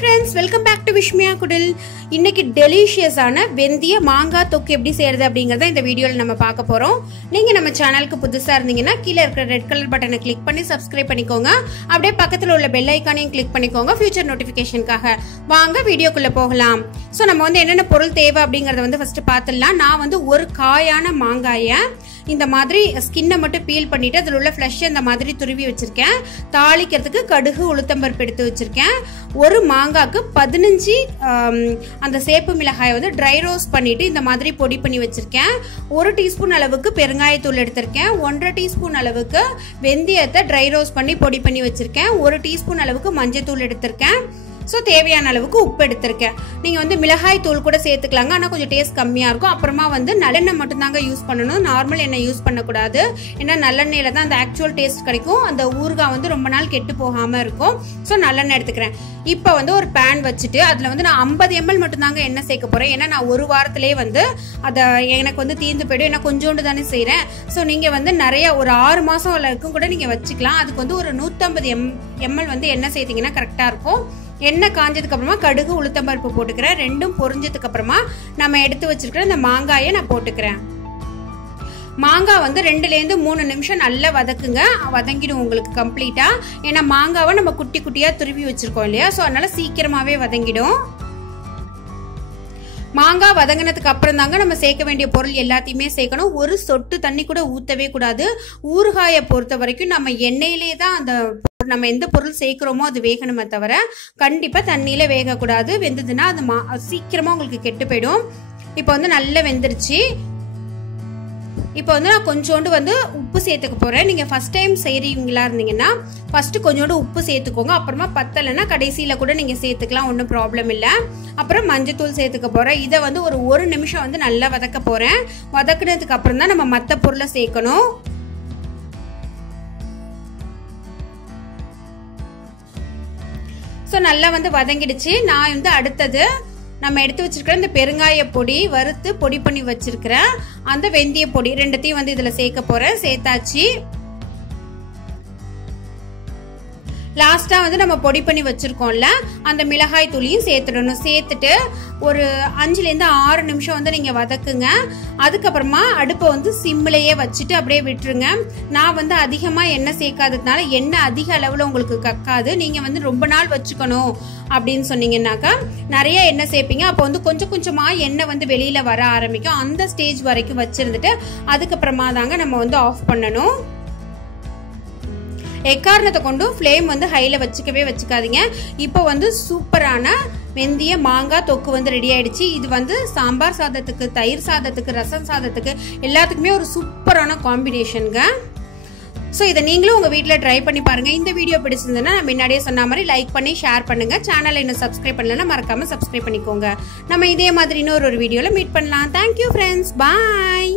friends, welcome back to vismayakudil. இன்னைக்கு டெலிஷியஸான வெந்திய மாங்காய் தொக்கு எப்படி செய்யறது அப்படிங்கறத இந்த வீடியோல நம்ம பார்க்க போறோம். நீங்க நம்ம சேனலுக்கு புதுசா இருந்தீங்கன்னா கீழ இருக்கிற ரெட் கலர் பட்டனை கிளிக் பண்ணி சப்ஸ்கிரைப் பண்ணிக்கோங்க. அப்படியே பக்கத்துல உள்ள பெல் ஐகானையும் கிளிக் பண்ணிக்கோங்க ஃபியூச்சர் நோட்டிபிகேஷனுக்காக. வாங்க வீடியோக்குள்ள போகலாம். சோ நம்ம வந்து என்னென்ன பொருள் தேவை அப்படிங்கறத வந்து ஃபர்ஸ்ட் பார்த்துடலாம். நான் வந்து ஒரு காயான மாங்காயை இந்த மாதிரி ஸ்கின்னை மட்டும் பீல் பண்ணிட்டு அதில் உள்ள ஃப்ளஷ் இந்த மாதிரி துருவி வச்சிருக்கேன். தாளிக்கிறதுக்கு கடுகு உளுத்தம்பருப்பு எடுத்து வச்சிருக்கேன். ஒரு மாங்காய்க்கு 15 அந்த சேப்பு மிளகாயை வந்து ட்ரை ரோஸ்ட் பண்ணிட்டு இந்த மாதிரி பொடி பண்ணி வச்சிருக்கேன். 1 டீஸ்பூன் அளவுக்கு பெருங்காயத்தூள் எடுத்திருக்கேன். 1.5 டீஸ்பூன் அளவுக்கு வெந்தயத்தை ட்ரை ரோஸ்ட் பண்ணி பொடி பண்ணி வச்சிருக்கேன். 1 டீஸ்பூன் அளவுக்கு மஞ்சள் எடுத்திருக்கேன். ஸோ தேவையான அளவுக்கு உப்பு எடுத்திருக்கேன். நீங்கள் வந்து மிளகாய் தூள் கூட சேர்த்துக்கலாங்க, ஆனால் கொஞ்சம் டேஸ்ட் கம்மியாக இருக்கும். அப்புறமா வந்து நல்லெண்ணெய் மட்டும்தாங்க யூஸ் பண்ணணும், நார்மல் எண்ணெய் யூஸ் பண்ணக்கூடாது. ஏன்னா நல்லெண்ணெயில் தான் அந்த ஆக்சுவல் டேஸ்ட் கிடைக்கும். அந்த ஊறுகாய் வந்து ரொம்ப நாள் கெட்டு போகாமல் இருக்கும். ஸோ நல்லெண்ணெய் எடுத்துக்கிறேன். இப்போ வந்து ஒரு பேன் வச்சுட்டு அதில் வந்து நான் 50 ml மட்டும்தாங்க எண்ணெய் சேர்க்க போகிறேன். ஏன்னா நான் ஒரு வாரத்திலே வந்து அதை எனக்கு வந்து தீர்ந்து போய்டும். ஏன்னா கொஞ்சோண்டு தானே செய்கிறேன். ஸோ நீங்கள் வந்து நிறைய ஒரு 6 மாதம் வரைக்கும் கூட நீங்கள் வச்சுக்கலாம். அதுக்கு வந்து ஒரு 150 ml வந்து எண்ணெய் சேர்த்திங்கன்னா கரெக்டாக இருக்கும். எண்ணெய் காஞ்சதுக்கு அப்புறமா கடுகு உளுத்தம்பருப்பு போட்டுக்கிறேன். ரெண்டும் பொரிஞ்சதுக்கு அப்புறமா நம்ம எடுத்து வச்சிருக்கிற இந்த மாங்காயை நான் போட்டுக்கிறேன். மாங்காய் வந்து 2லேருந்து 3 நிமிஷம் நல்லா வதக்குங்க, வதங்கிடும் உங்களுக்கு கம்ப்ளீட்டா. ஏன்னா மாங்காவை நம்ம குட்டி குட்டியா துருவி வச்சிருக்கோம் இல்லையா, ஸோ அதனால சீக்கிரமாவே வதங்கிடும். மாங்காய் வதங்கினதுக்கு அப்புறம் தாங்க நம்ம சேர்க்க வேண்டிய பொருள் எல்லாத்தையுமே சேர்க்கணும். ஒரு சொட்டு தண்ணி கூட ஊற்றவே கூடாது. ஊறுகாயை பொறுத்த வரைக்கும் நம்ம எண்ணெயிலே தான் அந்த நம்ம எந்த பொருள் சேர்க்கிறோமோ அது வேகணுமே தவிர கண்டிப்பா தண்ணியில வேகக்கூடாது. வெந்ததுன்னா அது சீக்கிரமா உங்களுக்கு கெட்டு போயிடும். இப்போ வந்து நல்லா வெந்துருச்சு. இப்போ வந்து நான் கொஞ்சோண்டு வந்து உப்பு சேர்த்துக்க போறேன். நீங்க ஃபர்ஸ்ட் டைம் செய்றீங்களா இருந்தீங்கன்னா ஃபர்ஸ்ட் கொஞ்சோண்டு உப்பு சேர்த்துக்கோங்க. அப்புறமா பத்தலைன்னா கடைசியில கூட நீங்க சேர்த்துக்கலாம், ஒன்றும் ப்ராப்ளம் இல்லை. அப்புறம் மஞ்சத்தூள் சேர்த்துக்க போறேன். இதை வந்து ஒரு நிமிஷம் வந்து நல்லா வதக்க போறேன். வதக்குனதுக்கு அப்புறம் தான் நம்ம மற்ற பொருளை சேர்க்கணும். ஸோ நல்லா வந்து வதங்கிடுச்சு. நான் வந்து அடுத்தது நம்ம எடுத்து வச்சிருக்கிற இந்த பெருங்காய பொடி வறுத்து பொடி பண்ணி வச்சிருக்கிறேன் அந்த வெந்தய பொடி ரெண்டுத்தையும் வந்து இதுல சேர்க்க போறேன். சேர்த்தாச்சு. லாஸ்டா வந்து நம்ம பொடி பண்ணி வச்சிருக்கோம்ல அந்த மிளகாய் தூளியும் சேர்த்துடணும். சேர்த்துட்டு ஒரு 5லேருந்து 6 நிமிஷம் வந்து நீங்க வதக்குங்க. அதுக்கப்புறமா அடுப்பை வந்து சிம்மிலேயே வச்சுட்டு அப்படியே விட்டுருங்க. நான் வந்து அதிகமா எண்ணெய் சேர்க்காததுனால எண்ணெய் அதிக அளவுல உங்களுக்கு கக்காது. நீங்க வந்து ரொம்ப நாள் வச்சுக்கணும் அப்படின்னு சொன்னீங்கன்னாக்கா நிறைய எண்ணெய் சேர்ப்பீங்க. அப்போ வந்து கொஞ்சம் கொஞ்சமா எண்ணெய் வந்து வெளியில வர ஆரம்பிக்கும். அந்த ஸ்டேஜ் வரைக்கும் வச்சிருந்துட்டு அதுக்கப்புறமா தாங்க நம்ம வந்து ஆஃப் பண்ணணும். எக்காரணத்தை கொண்டு ஃப்ளேம் வந்து ஹைல வச்சுக்காதீங்க. இப்போ வந்து சூப்பரான வெந்திய மாங்காய் தொக்கு வந்து ரெடி ஆயிடுச்சு. இது வந்து சாம்பார் சாதத்துக்கு, தயிர் சாதத்துக்கு, ரசம் சாதத்துக்கு எல்லாத்துக்குமே ஒரு சூப்பரான காம்பினேஷனுங்க. ஸோ இதை நீங்களும் உங்க வீட்டில் ட்ரை பண்ணி பாருங்க. இந்த வீடியோ பிடிச்சிருந்ததுன்னா நான் முன்னாடியே சொன்ன மாதிரி லைக் பண்ணி ஷேர் பண்ணுங்க. சேனலை இன்னும் சப்ஸ்கிரைப் பண்ணலன்னா மறக்காம சப்ஸ்கிரைப் பண்ணிக்கோங்க. நம்ம இதே மாதிரி இன்னொரு வீடியோல மீட் பண்ணலாம். தேங்க்யூ ஃப்ரெண்ட்ஸ், பாய்.